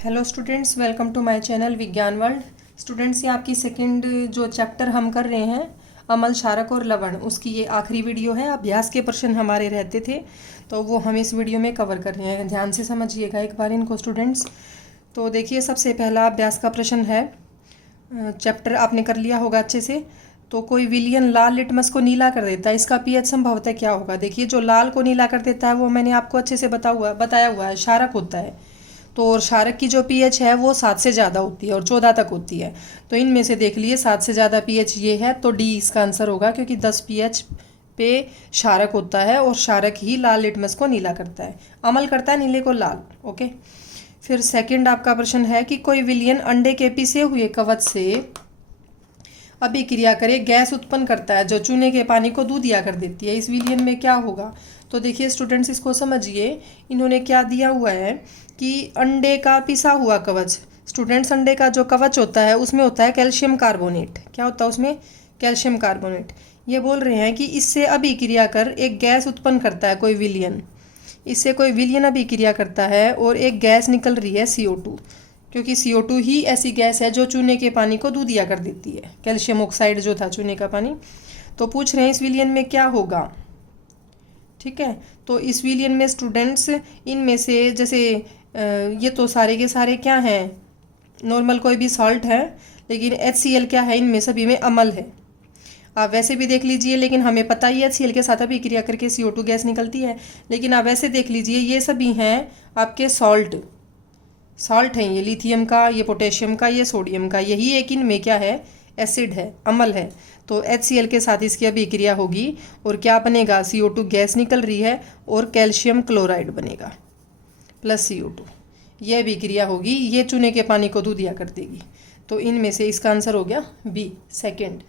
Hello students, welcome to my channel Vigyan world. Students, ये आपकी second जो चैप्टर हम कर रहे हैं अम्ल, क्षारक और लवण, उसकी ये आखिरी वीडियो है। अभ्यास के प्रश्न हमारे रहते थे तो वो हम इस वीडियो में कवर कर रहे हैं। ध्यान से समझिएगा एक बार इनको स्टूडेंट्स। तो देखिए, सबसे पहला अभ्यास का प्रश्न है। चैप्टर आपने कर लिया होगा अच्छे से। तो कोई विलयन लाल लिटमस को नीला कर देता है, इसका पीएच संभवतः क्या होगा। देखिए, जो लाल को नीला कर देता है वो मैंने आपको अच्छे से बताया हुआ है, क्षारक होता है। तो और क्षारक की जो पीएच है वो 7 से ज़्यादा होती है और 14 तक होती है। तो इनमें से देख लिए 7 से ज़्यादा पीएच ये है, तो डी इसका आंसर होगा, क्योंकि 10 पीएच पे क्षारक होता है और क्षारक ही लाल लिटमस को नीला करता है, अमल करता है नीले को लाल। ओके, फिर सेकंड आपका प्रश्न है कि कोई विलयन अंडे के पिसे हुए कवच से अभिक्रिया करे गैस उत्पन्न करता है जो चूने के पानी को दूधिया कर देती है, इस विलयन में क्या होगा। तो देखिए स्टूडेंट्स, इसको समझिए। इन्होंने क्या दिया हुआ है कि अंडे का पिसा हुआ कवच। स्टूडेंट्स, अंडे का जो कवच होता है उसमें होता है कैल्शियम कार्बोनेट। क्या होता है उसमें? Calcium carbonate. ये बोल रहे हैं कि इससे अभिक्रिया कर एक गैस उत्पन्न करता है कोई विलयन। इससे कोई विलयन अभिक्रिया करता है और एक गैस निकल रही है CO2, क्योंकि CO2 ही ऐसी गैस है जो चूने के पानी को दूधिया कर देती है। कैल्शियम ऑक्साइड जो था चूने का पानी। तो पूछ रहे हैं इस विलयन में क्या होगा। ठीक है, तो इस विलयन में स्टूडेंट्स इनमें से जैसे ये तो सारे के सारे क्या हैं, नॉर्मल कोई भी सॉल्ट है, लेकिन HCl क्या है, इनमें सभी में अम्ल है। आप वैसे भी देख लीजिए, लेकिन हमें पता ही है HCl के साथ अभिक्रिया करके CO2 गैस निकलती है। लेकिन आप वैसे देख लीजिए, ये सभी हैं आपके सॉल्ट हैं। ये लिथियम का, ये पोटेशियम का, ये सोडियम का। यही एक इनमें क्या है, एसिड है, अम्ल है। तो HCl के साथ इसकी अभिक्रिया होगी और क्या बनेगा, CO2 गैस निकल रही है और कैल्शियम क्लोराइड बनेगा प्लस CO2। यह अभिक्रिया होगी, ये चूने के पानी को दूधिया कर देगी। तो इनमें से इसका आंसर हो गया बी, सेकेंड।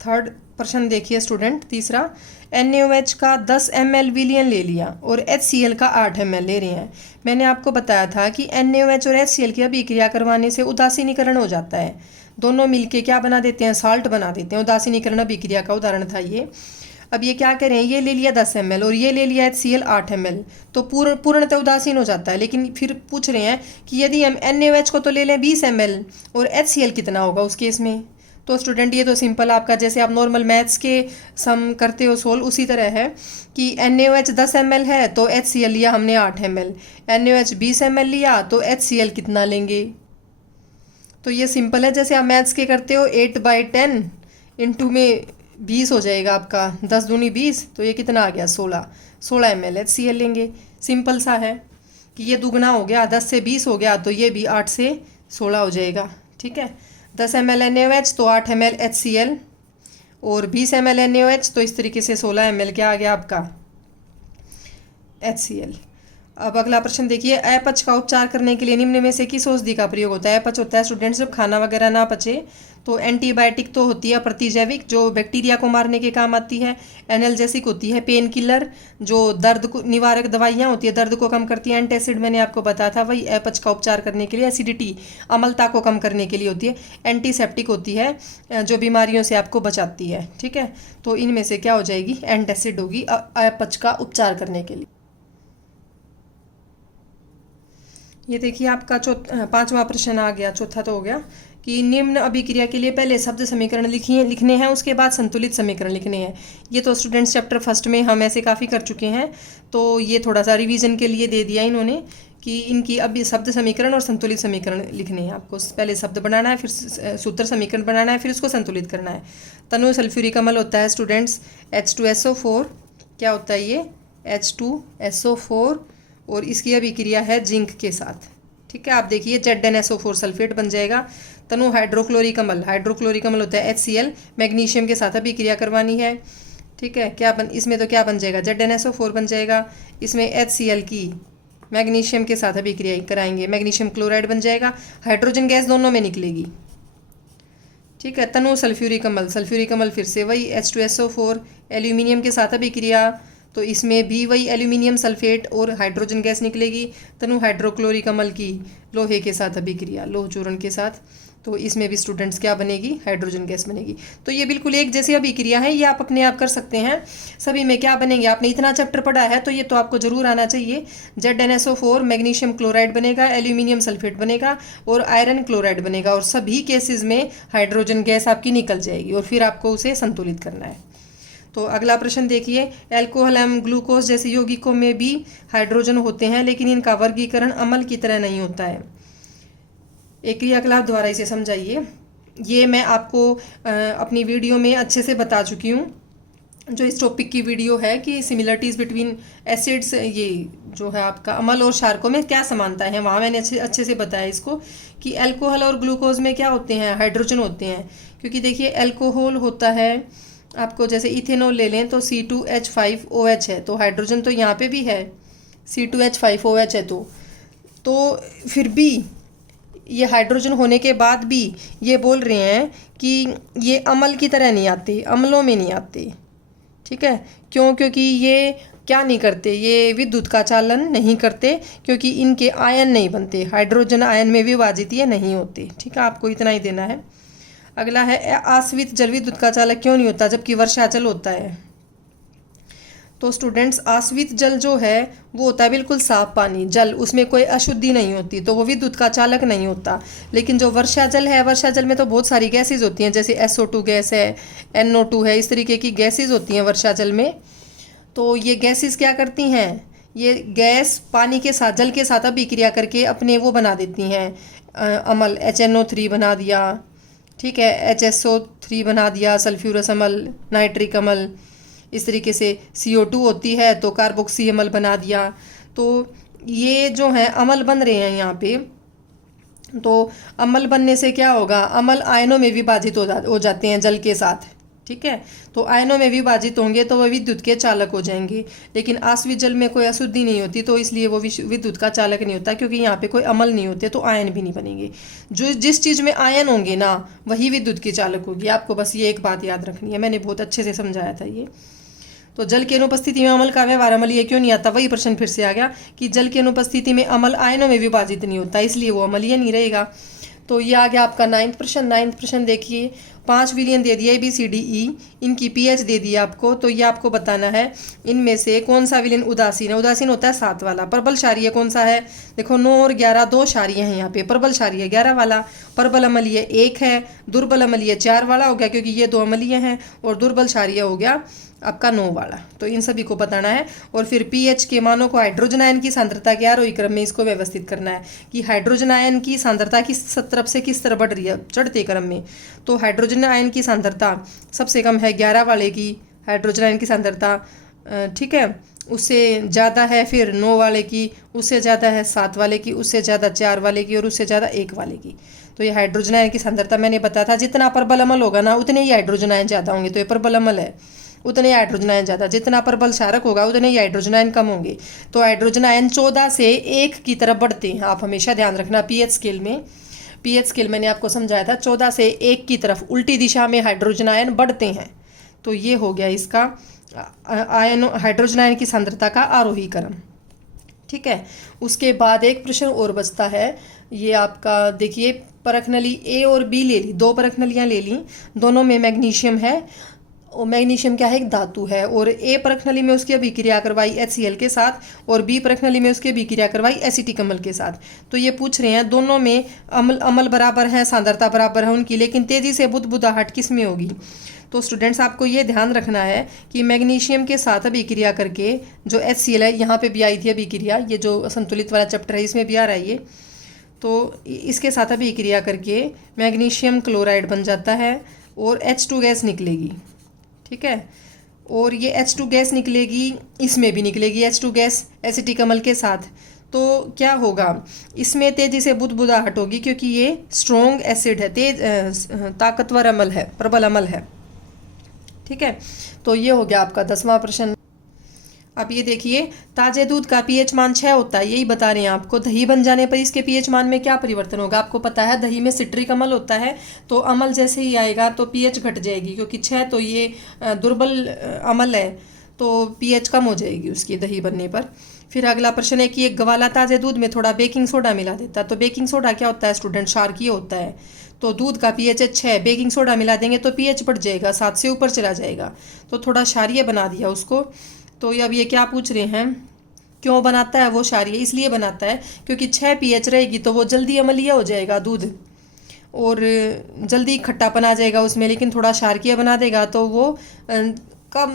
थर्ड प्रश्न देखिए स्टूडेंट, तीसरा। NaOH का 10 ml विलयन ले लिया और HCl का 8 ml ले रहे हैं। मैंने आपको बताया था कि NaOH और HCl की अभिक्रिया करवाने से उदासीनीकरण हो जाता है। दोनों मिलके क्या बना देते हैं, साल्ट बना देते हैं। उदासीनीकरण अभिक्रिया का उदाहरण था ये। अब ये क्या करें, ये ले लिया 10 ml और ये ले लिया HCl 8 ml, तो पूर्णतः उदासीन हो जाता है। लेकिन फिर पूछ रहे हैं कि यदि हम NaOH को तो ले लें 20 ml और HCl कितना होगा उस केस में। तो स्टूडेंट, ये तो सिंपल आपका, जैसे आप नॉर्मल मैथ्स के सम करते हो सोल्व, उसी तरह है कि NaOH 10 ml है तो HCl लिया हमने 8 ml, NaOH 20 ml लिया तो HCl कितना लेंगे। तो ये सिंपल है, जैसे आप मैथ्स के करते हो 8/10 इंटू में 20 हो जाएगा आपका, 10 दूनी 20, तो ये कितना आ गया, 16 ml HCl लेंगे। सिंपल सा है कि ये दुगना हो गया, 10 से 20 हो गया, तो ये भी 8 से 16 हो जाएगा। ठीक है, 10 ml NaOH तो 8 ml HCl और 20 ml NaOH, तो इस तरीके से 16 ml क्या आ गया आपका, HCl। अब अगला प्रश्न देखिए। अपच का उपचार करने के लिए निम्न में से किस औषधि का प्रयोग होता है। अपच होता है स्टूडेंट्स जब खाना वगैरह ना पचे, तो एंटीबायोटिक तो होती है प्रतिजैविक, जो बैक्टीरिया को मारने के काम आती है। एनाल्जेसिक होती है पेन किलर, जो दर्द को निवारक दवाइयाँ होती है, दर्द को कम करती है। एंटासिड मैंने आपको बताया था, वही अपच का उपचार करने के लिए, एसिडिटी अम्लता को कम करने के लिए होती है। एंटीसेप्टिक होती है, जो बीमारियों से आपको बचाती है। ठीक है, तो इनमें से क्या हो जाएगी, एंटासिड होगी अपच का उपचार करने के लिए। ये देखिए आपका पांचवा प्रश्न आ गया, चौथा तो हो गया कि निम्न अभिक्रिया के लिए पहले शब्द समीकरण लिखने हैं, उसके बाद संतुलित समीकरण लिखने हैं। ये तो स्टूडेंट्स चैप्टर फर्स्ट में हम ऐसे काफ़ी कर चुके हैं, तो ये थोड़ा सा रिवीजन के लिए दे दिया इन्होंने कि इनकी अब शब्द समीकरण और संतुलित समीकरण लिखने हैं। आपको पहले शब्द बनाना है, फिर सूत्र समीकरण बनाना है, फिर उसको संतुलित करना है। तनु सल्फ्यूरिक अम्ल होता है स्टूडेंट्स H2SO4। क्या होता है ये, H2SO4, और इसकी अभिक्रिया है जिंक के साथ। ठीक है, आप देखिए ZnSO4 सल्फेट बन जाएगा। तनु हाइड्रोक्लोरिक अम्ल होता है HCl, मैग्नीशियम के साथ अभिक्रिया करवानी है। ठीक है, इसमें तो क्या बन जाएगा, ZnSO4 बन जाएगा। इसमें HCl की मैग्नीशियम के साथ अभिक्रिया कराएंगे, मैग्नीशियम क्लोराइड बन जाएगा। हाइड्रोजन गैस दोनों में निकलेगी। ठीक है, तनु सल्फ्यूरिक अम्ल फिर से वही H2SO4, एल्यूमिनियम के साथ अभिक्रिया, तो इसमें भी वही एल्यूमिनियम सल्फेट और हाइड्रोजन गैस निकलेगी। तनु हाइड्रोक्लोरिक अम्ल की लोहे के साथ अभिक्रिया, लोह चूर्ण के साथ, तो इसमें भी स्टूडेंट्स क्या बनेगी, हाइड्रोजन गैस बनेगी। तो ये बिल्कुल एक जैसी अभिक्रिया है, ये आप अपने आप कर सकते हैं। सभी में क्या बनेंगे, आपने इतना चैप्टर पढ़ा है तो ये तो आपको जरूर आना चाहिए। ZnSO4 मैग्नीशियम क्लोराइड बनेगा, एल्यूमिनियम सल्फेट बनेगा और आयरन क्लोराइड बनेगा, और सभी केसेस में हाइड्रोजन गैस आपकी निकल जाएगी और फिर आपको उसे संतुलित करना है। तो अगला प्रश्न देखिए, अल्कोहल एवं ग्लूकोज जैसे यौगिकों में भी हाइड्रोजन होते हैं, लेकिन इनका वर्गीकरण अम्ल की तरह नहीं होता है। एक क्रियाकलाप द्वारा इसे समझाइए। ये मैं आपको अपनी वीडियो में अच्छे से बता चुकी हूँ, जो इस टॉपिक की वीडियो है कि सिमिलरिटीज़ बिटवीन एसिड्स, ये जो है आपका अम्ल और क्षारकों में क्या समानता है, वहाँ मैंने अच्छे से बताया इसको कि अल्कोहल और ग्लूकोज में क्या होते हैं, हाइड्रोजन होते हैं। क्योंकि देखिए अल्कोहल होता है आपको, जैसे इथेनॉल ले लें तो C2H5OH है, तो हाइड्रोजन तो यहाँ पे भी है, C2H5OH है। तो फिर भी ये हाइड्रोजन होने के बाद भी ये बोल रहे हैं कि ये अम्ल की तरह नहीं आते, अम्लों में नहीं आते। ठीक है, क्यों? क्योंकि ये क्या नहीं करते, ये विद्युत का चालन नहीं करते, क्योंकि इनके आयन नहीं बनते, हाइड्रोजन आयन में विभाजित ये नहीं होते। ठीक है, आपको इतना ही देना है। अगला है, आश्वित जल विद्युत का चालक क्यों नहीं होता जबकि वर्षा जल होता है। तो स्टूडेंट्स, आश्वित जल जो है वो होता है बिल्कुल साफ पानी, जल, उसमें कोई अशुद्धि नहीं होती, तो वो विद्युत का चालक नहीं होता। लेकिन जो वर्षा जल है, वर्षा जल में तो बहुत सारी गैसेज होती हैं, जैसे SO2 गैस है, NO2 है, इस तरीके की गैसेज होती हैं वर्षा जल में। तो ये गैसेज क्या करती हैं, ये गैस पानी के साथ, जल के साथ अभिक्रिया करके अपने वो बना देती हैं अम्ल, HNO3 बना दिया, ठीक है, HSO3 बना दिया, सल्फ्यूरस अम्ल, नाइट्रिक अम्ल, इस तरीके से CO2 होती है तो कार्बोक्सी अम्ल बना दिया। तो ये जो है अम्ल बन रहे हैं यहाँ पे। तो अम्ल बनने से क्या होगा, अम्ल आयनों में विभाजित हो जाते हैं जल के साथ। ठीक है, तो आयनों में विभाजित होंगे तो वह विद्युत के चालक हो जाएंगे। लेकिन आश्वित जल में कोई अशुद्धि नहीं होती, तो इसलिए वो विद्युत का चालक नहीं होता, क्योंकि यहाँ पे कोई अम्ल नहीं होते, तो आयन भी नहीं बनेंगे। जो जिस चीज़ में आयन होंगे ना, वही विद्युत की चालक होगी। आपको बस ये एक बात याद रखनी है, मैंने बहुत अच्छे से समझाया था ये। तो जल की अनुपस्थिति में अम्ल का व्यवहार अम्लीय क्यों नहीं आता, वही प्रश्न फिर से आ गया कि जल की अनुपस्थिति में अम्ल आयनों में विभाजित नहीं होता, इसलिए वो अम्लीय नहीं रहेगा। तो ये आ गया आपका 9th प्रश्न। 9th प्रश्न देखिए, 5 विलयन दे दिया ABCDE, इनकी pH दे दिया आपको। तो ये आपको बताना है इनमें से कौन सा विलयन उदासीन है। उदासीन होता है 7 वाला। प्रबल क्षारीय कौन सा है, देखो 9 और 11 दो क्षारीय हैं यहाँ पे, प्रबल क्षारीय 11 वाला, प्रबल अम्लीय 1 है, दुर्बल अम्लीय 4 वाला हो गया, क्योंकि ये 2 अम्लीय हैं, और दुर्बल क्षारीय हो गया आपका 9 वाला। तो इन सभी को बताना है, और फिर pH के मानों को हाइड्रोजन आयन की सांद्रता के आरोही क्रम में इसको व्यवस्थित करना है कि हाइड्रोजन आयन की सांद्रता किस तरफ से किस तरह बढ़ रही है, चढ़ते क्रम में। तो हाइड्रोजन आयन की सांद्रता सबसे कम है 11 वाले की, हाइड्रोजन आयन की सांद्रता, ठीक है, उससे ज़्यादा है फिर 9 वाले की, उससे ज़्यादा है 7 वाले की, उससे ज़्यादा 4 वाले की, और उससे ज़्यादा 1 वाले की। तो ये हाइड्रोजन आयन की सांद्रता मैंने बताया था, जितना प्रबल अम्ल होगा ना उतने ही हाइड्रोजन आयन ज़्यादा होंगे। तो ये प्रबल अम्ल है, उतने ही हाइड्रोजन आयन ज़्यादा, जितना प्रबल क्षारक होगा उतने ही हाइड्रोजन आयन कम होंगे। तो हाइड्रोजन आयन 14 से 1 की तरफ बढ़ते हैं, आप हमेशा ध्यान रखना। pH स्केल में, pH स्केल मैंने आपको समझाया था, 14 से 1 की तरफ उल्टी दिशा में हाइड्रोजन आयन बढ़ते हैं। तो ये हो गया इसका आयन, हाइड्रोजन आयन की सांद्रता का आरोही क्रम। ठीक है, उसके बाद एक प्रश्न और बचता है, ये आपका देखिए, परखनली A और B ले ली, 2 परखनलियाँ ले ली, दोनों में मैग्नीशियम है, और मैग्नीशियम क्या है, एक धातु है, और A परखनली में उसकी अभिक्रिया करवाई HCl के साथ, और B परखनली में उसकी अभिक्रिया करवाई एसिटिक अम्ल के साथ। तो ये पूछ रहे हैं दोनों में अम्ल बराबर है, सांद्रता बराबर है उनकी, लेकिन तेजी से बुदबुदाहट किस में होगी। तो स्टूडेंट्स, आपको ये ध्यान रखना है कि मैग्नीशियम के साथ अभिक्रिया करके जो HCl है, यहाँ पे भी आई थी अभिक्रिया, ये जो संतुलित वाला चैप्टर है इसमें भी आ रहा है ये, तो इसके साथ अभिक्रिया करके मैग्नीशियम क्लोराइड बन जाता है और H2 गैस निकलेगी। ठीक है, और ये H2 गैस निकलेगी, इसमें भी निकलेगी H2 गैस एसिटिक अम्ल के साथ। तो क्या होगा, इसमें तेजी से बुदबुदाहट होगी, क्योंकि ये स्ट्रॉन्ग एसिड है, ताकतवर अम्ल है, प्रबल अम्ल है। ठीक है, तो ये हो गया आपका 10वां प्रश्न। अब ये देखिए, ताजे दूध का pH मान 6 होता है, यही बता रहे हैं आपको। दही बन जाने पर इसके pH मान में क्या परिवर्तन होगा, आपको पता है दही में सिट्रिक अम्ल होता है, तो अम्ल जैसे ही आएगा तो pH घट जाएगी, क्योंकि 6 तो ये दुर्बल अम्ल है, तो pH कम हो जाएगी उसकी दही बनने पर। फिर अगला प्रश्न है कि एक ग्वाला ताज़े दूध में थोड़ा बेकिंग सोडा मिला देता है। तो बेकिंग सोडा क्या होता है स्टूडेंट? क्षारकीय होता है। तो दूध का पीएच है 6, बेकिंग सोडा मिला देंगे तो पीएच बढ़ जाएगा, 7 से ऊपर चला जाएगा। तो थोड़ा क्षारीय बना दिया उसको। तो अब ये क्या पूछ रहे हैं, क्यों बनाता है वो क्षारीय? इसलिए बनाता है क्योंकि 6 पीएच रहेगी तो वो जल्दी अम्लीय हो जाएगा दूध, और जल्दी खट्टापन आ जाएगा उसमें। लेकिन थोड़ा क्षारकीय बना देगा तो वो कम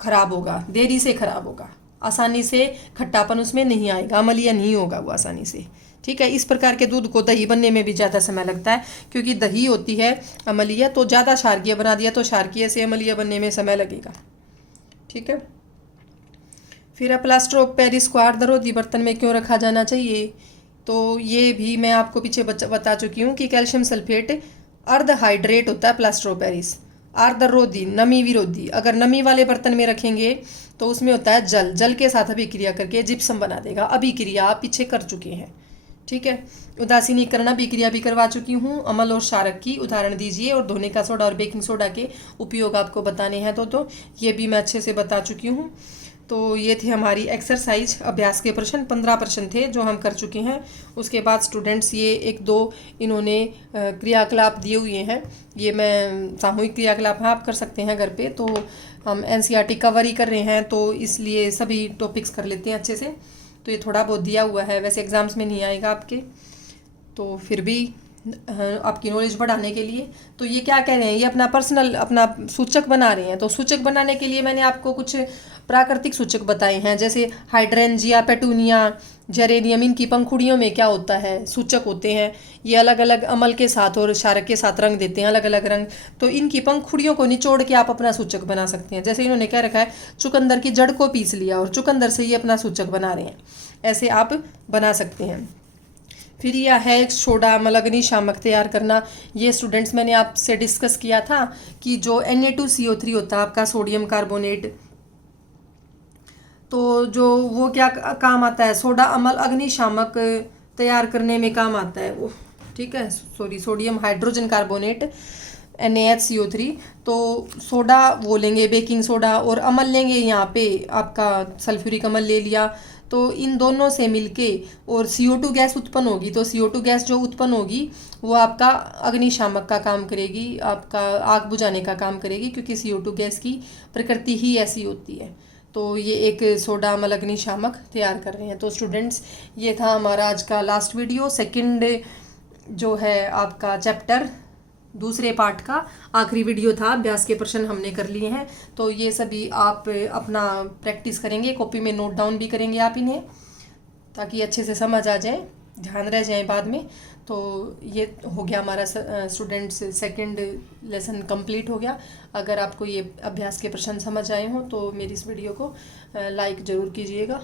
खराब होगा, देरी से खराब होगा, आसानी से खट्टापन उसमें नहीं आएगा, अम्लीय नहीं होगा वो आसानी से। ठीक है, इस प्रकार के दूध को दही बनने में भी ज़्यादा समय लगता है, क्योंकि दही होती है अम्लीय, तो ज़्यादा क्षारकीय बना दिया तो क्षारकीय से अम्लीय बनने में समय लगेगा। ठीक है, फिर प्लास्टर ऑफ पेरिस को आर्द्ररोधी बर्तन में क्यों रखा जाना चाहिए? तो ये भी मैं आपको पीछे बता चुकी हूँ कि कैल्शियम सल्फेट अर्धहाइड्रेट होता है प्लास्टर ऑफ पेरिस, आर्द्ररोधी, नमी विरोधी। अगर नमी वाले बर्तन में रखेंगे तो उसमें होता है जल, जल के साथ अभिक्रिया करके जिप्सम बना देगा। अभिक्रिया आप पीछे कर चुके हैं। ठीक है, उदासीनीकरण अभिक्रिया भी करवा चुकी हूँ। अम्ल और क्षारक की उदाहरण दीजिए, और धोने का सोडा और बेकिंग सोडा के उपयोग आपको बताने हैं तो ये भी मैं अच्छे से बता चुकी हूँ। तो ये थे हमारी एक्सरसाइज, अभ्यास के प्रश्न। 15 प्रश्न थे जो हम कर चुके हैं। उसके बाद स्टूडेंट्स ये 1-2 इन्होंने क्रियाकलाप दिए हुए हैं। ये मैं सामूहिक क्रियाकलाप हैं, आप कर सकते हैं घर पे। तो हम एनसीईआरटी कवर ही कर रहे हैं तो इसलिए सभी टॉपिक्स कर लेते हैं अच्छे से। तो ये थोड़ा बहुत दिया हुआ है, वैसे एग्ज़ाम्स में नहीं आएगा आपके, तो फिर भी आपकी नॉलेज बढ़ाने के लिए। तो ये क्या कह रहे हैं, ये अपना पर्सनल अपना सूचक बना रहे हैं। तो सूचक बनाने के लिए मैंने आपको कुछ प्राकृतिक सूचक बताए हैं, जैसे हाइड्रेंजिया, पेटूनिया, जेरेनियम, इनकी पंखुड़ियों में क्या होता है, सूचक होते हैं। ये अलग अलग अम्ल के साथ और क्षारक के साथ रंग देते हैं, अलग अलग रंग। तो इनकी पंखुड़ियों को निचोड़ के आप अपना सूचक बना सकते हैं। जैसे इन्होंने क्या रखा है, चुकंदर की जड़ को पीस लिया और चुकंदर से ये अपना सूचक बना रहे हैं, ऐसे आप बना सकते हैं। फिर यह है सोडा अम्ल अग्निशामक तैयार करना। ये स्टूडेंट्स मैंने आपसे डिस्कस किया था कि जो Na2CO3 होता है आपका, सोडियम कार्बोनेट, तो जो वो क्या काम आता है, सोडा अम्ल अग्निशामक तैयार करने में काम आता है वो। ठीक है, सोडियम हाइड्रोजन कार्बोनेट NaHCO3। तो सोडा वो लेंगे, बेकिंग सोडा, और अम्ल लेंगे यहाँ पे आपका सल्फ्यूरिक अम्ल ले लिया। तो इन दोनों से मिलके और CO2 गैस उत्पन्न होगी। तो CO2 गैस जो उत्पन्न होगी वो आपका अग्निशामक का काम करेगी, आपका आग बुझाने का काम करेगी, क्योंकि CO2 गैस की प्रकृति ही ऐसी होती है। तो ये एक सोडा अम्ल अग्निशामक तैयार कर रहे हैं। तो स्टूडेंट्स ये था हमारा आज का लास्ट वीडियो, सेकंड जो है आपका चैप्टर, दूसरे पार्ट का आखिरी वीडियो था। अभ्यास के प्रश्न हमने कर लिए हैं। तो ये सभी आप अपना प्रैक्टिस करेंगे, कॉपी में नोट डाउन भी करेंगे आप इन्हें, ताकि अच्छे से समझ आ जाए, ध्यान रह जाए बाद में। तो ये हो गया हमारा स्टूडेंट्स सेकंड लेसन कंप्लीट हो गया। अगर आपको ये अभ्यास के प्रश्न समझ आए हों तो मेरी इस वीडियो को लाइक ज़रूर कीजिएगा।